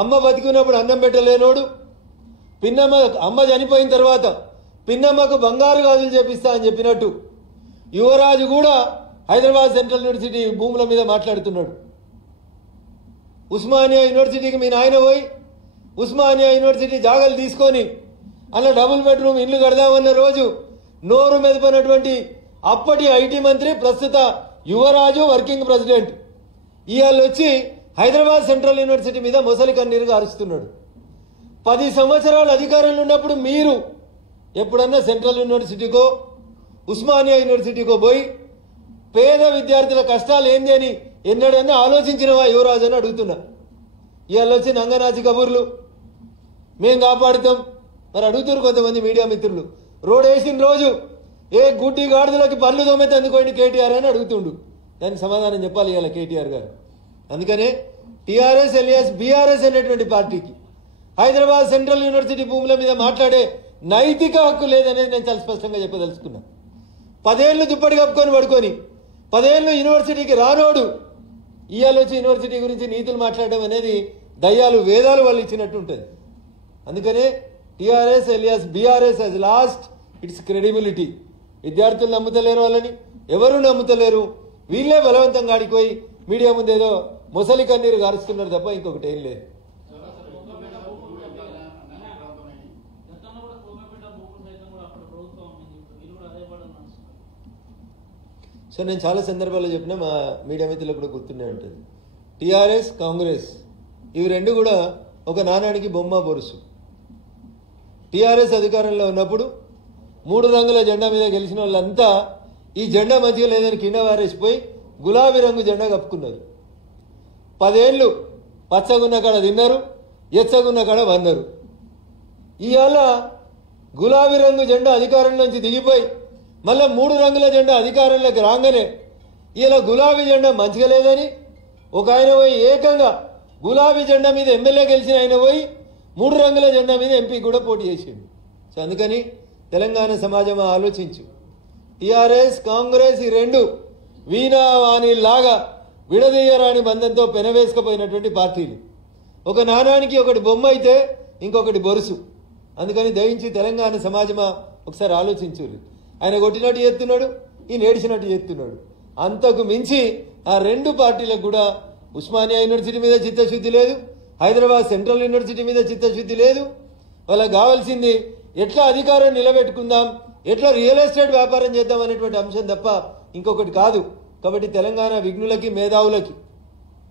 అమ్మ బతికినప్పుడు అన్నం పెట్టలేనోడు, పిన్నమ్మ అమ్మ చనిపోయిన తర్వాత పిన్నమ్మకు బంగారు గాజులు చేపిస్తా అని చెప్పినట్టు యువరాజు కూడా హైదరాబాద్ సెంట్రల్ యూనివర్సిటీ భూముల మీద మాట్లాడుతున్నాడు. ఉస్మానియా యూనివర్సిటీకి మీ నాయన పోయి ఉస్మానియా యూనివర్సిటీ జాగాలు తీసుకొని అలా డబుల్ బెడ్రూమ్ ఇల్లు కడదామన్న రోజు నోరు మెదపనటువంటి అప్పటి ఐటీ మంత్రి, ప్రస్తుత యువరాజు వర్కింగ్ ప్రెసిడెంట్ ఇవాళ వచ్చి హైదరాబాద్ సెంట్రల్ యూనివర్సిటీ మీద మొసలి కన్నీరుగా అరుస్తున్నాడు. 10 సంవత్సరాలు అధికారంలో ఉన్నప్పుడు మీరు ఎప్పుడన్నా సెంట్రల్ యూనివర్సిటీకో ఉస్మానియా యూనివర్సిటీకో పోయి పేద విద్యార్థుల కష్టాలు ఏంది అని ఎన్నడన్నా ఆలోచించినవా యువరాజు అని అడుగుతున్నా. ఇవాళ వచ్చి నంగనాచి కబుర్లు మేం కాపాడుతాం. మరి అడుగుతారు కొంతమంది మీడియా మిత్రులు, రోడ్ వేసిన రోజు ఏ గుడ్డి గాడిదలకి పనులు తోమైతే అందుకోండి కేటీఆర్ అని అడుగుతుండు. దానికి సమాధానం చెప్పాలి ఇవాళ కేటీఆర్ గారు. అందుకనే టీఆర్ఎస్ ఎలియాస్ బీఆర్ఎస్ అనేటువంటి పార్టీకి హైదరాబాద్ సెంట్రల్ యూనివర్సిటీ భూముల మీద మాట్లాడే నైతిక హక్కు లేదనేది నేను చాలా స్పష్టంగా చెప్పదలుచుకున్నా. 10 ఏళ్లు దుప్పటి కప్పుకొని పడుకొని 10 ఏళ్లు యూనివర్సిటీకి రానోడు ఇవాళ వచ్చి యూనివర్సిటీ గురించి నీతులు మాట్లాడడం అనేది దయ్యాలు వేదాలు వాళ్ళు ఇచ్చినట్టు ఉంటుంది. అందుకనే TRS alias BRS Hess lost its credibility. విద్యార్థులు నమ్ముతలేరు, వాళ్ళని ఎవరు నమ్ముతలేరు. వీళ్ళే బలవంతంగా ఆడిపోయి మీడియా ముందేదో మొసలి కన్నీరు గారుస్తున్నారు తప్ప ఇంకొకటి ఏం లేదు. సో నేను చాలా సందర్భాల్లో చెప్పినా మా మీడియా మిత్రులకు కూడా గుర్తుండే ఉంటుంది. టీఆర్ఎస్ కాంగ్రెస్ ఇవి రెండు కూడా ఒక నాణానికి బొమ్మ బొరుసు. టీఆర్ఎస్ అధికారంలో ఉన్నప్పుడు 3 రంగుల జెండా మీద గెలిచిన వాళ్ళంతా ఈ జెండా మంచిగా లేదని కింద వారేసిపోయి గులాబీ రంగు జెండా కప్పుకున్నారు. 10 ఏళ్లు పచ్చగున్న కాడ తిన్నారు, ఎచ్చగున్న కాడ వన్నారు. ఇవాళ గులాబీ రంగు జెండా అధికారం నుంచి దిగిపోయి మళ్ళా 3 రంగుల జెండా అధికారంలోకి రాగానే ఇలా గులాబీ జెండా మంచిగా లేదని ఒక ఆయన పోయి ఏకంగా గులాబీ జెండా మీద ఎమ్మెల్యే గెలిచిన ఆయన పోయి 3 రంగుల జెండా మీద ఎంపీ కూడా పోటీ చేసిండు. సో అందుకని తెలంగాణ సమాజం ఆలోచించు. టీఆర్ఎస్ కాంగ్రెస్ ఈ రెండు వీణావాణిలాగా విడదీయరాని బంధంతో పెనవేసుకుపోయినటువంటి పార్టీలు. ఒక నాణానికి ఒకటి బొమ్మ అయితే ఇంకొకటి బొరుసు. అందుకని దయించి తెలంగాణ సమాజమా ఒకసారి ఆలోచించు. ఆయన కొట్టినట్టు చేస్తున్నాడు, ఈయన ఏడిచినట్టు చేస్తున్నాడు. అంతకు మించి ఆ 2 పార్టీలకు కూడా ఉస్మానియా యూనివర్సిటీ మీద చిత్తశుద్ధి లేదు, హైదరాబాద్ సెంట్రల్ యూనివర్సిటీ మీద చిత్తశుద్ధి లేదు. వాళ్ళకి కావాల్సింది ఎట్లా అధికారం నిలబెట్టుకుందాం, ఎట్లా రియల్ ఎస్టేట్ వ్యాపారం చేద్దాం అనేటువంటి అంశం తప్ప ఇంకొకటి కాదు. కాబట్టి తెలంగాణ విఘ్నులకి మేధావులకి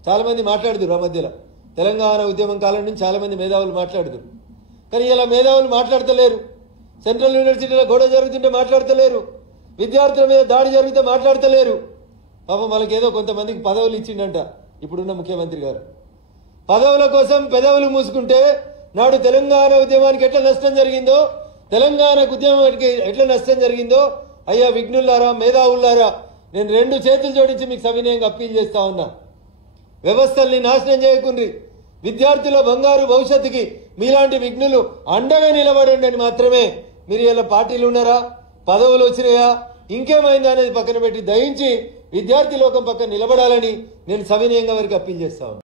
చాలా మంది మాట్లాడుతున్నారు. ఆ మధ్యలో తెలంగాణ ఉద్యమం కాలం నుంచి చాలా మంది మేధావులు మాట్లాడుతున్నారు. కానీ ఇలా మేధావులు మాట్లాడతలేరు. సెంట్రల్ యూనివర్సిటీలో గొడవ జరుగుతుంటే మాట్లాడతలేరు, విద్యార్థుల మీద దాడి జరిగితే మాట్లాడతలేరు. పాపం వాళ్ళకేదో కొంతమందికి పదవులు ఇచ్చిండంట ఇప్పుడున్న ముఖ్యమంత్రి గారు. పదవుల కోసం పెదవులు మూసుకుంటే నాడు తెలంగాణ ఉద్యమానికి ఎట్లా నష్టం జరిగిందో, తెలంగాణకు ఉద్యమానికి ఎట్లా నష్టం జరిగిందో అయ్యా విఘ్నులారా, మేధావులారా, నేను 2 చేతులు జోడించి మీకు సవినయంగా అప్పీల్ చేస్తా ఉన్నా. వ్యవస్థల్ని నాశనం చేయకుండ్రి. విద్యార్థుల బంగారు భవిష్యత్తుకి మీలాంటి విఘ్నులు అండగా నిలబడండి అని మాత్రమే. మీరు ఇలా పార్టీలు ఉన్నారా, పదవులు వచ్చినాయా, ఇంకేమైందా అనేది పక్కన పెట్టి దయించి విద్యార్థి లోకం పక్కన నిలబడాలని నేను సవినయంగా వారికి అప్పీల్ చేస్తా ఉన్నా.